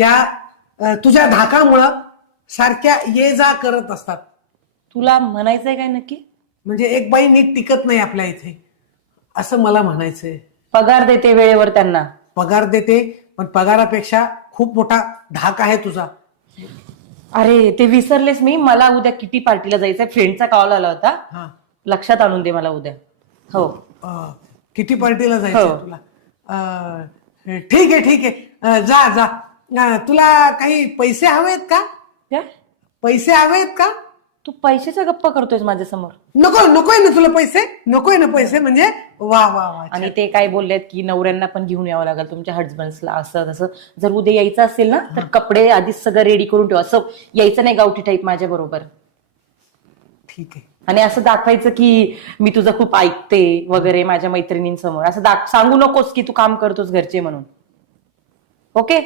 त्या तुझ्या धाकामुळं सारख्या ये जा करत असतात. तुला म्हणायचंय काय नक्की? म्हणजे एक बाई नीट टिकत नाही आपल्या इथे, असं मला म्हणायचंय. पगार देते वेळेवर त्यांना. पगार देते, पण पगारापेक्षा खूप मोठा धाक आहे तुझा. अरे ते विसरलेस मी, मला उद्या किटी पार्टीला जायचंय, फ्रेंडचा कॉल आला होता. हा, लक्षात आणून दे मला उद्या. हो किती पार्टीला जायचं हो. तुला? ठीक आहे ठीक आहे, जा जा. तुला काही पैसे हवेत का? काय? पैसे हवेत का? तू पैशाच्या गप्पा करतोयस माझ्या समोर? नको, नकोय ना तुला पैसे? नकोय ना पैसे? म्हणजे वा वा वा. आणि ते काय बोललेत की नवऱ्यांना पण घेऊन यावं लागेल तुमच्या हजबंड्सला, असं तसं. जर उद्या यायचं असेल ना तर कपडे आधीच सगळं रेडी करून ठेवा. असं यायचं नाही गावठी टाईप माझ्या बरोबर. ठीक आहे. आणि असं दाखवायचं की मी तुझं खूप ऐकते वगैरे माझ्या मैत्रिणींसमोर. असं सांगू नकोस की तू काम करतोस घरचे म्हणून. ओके?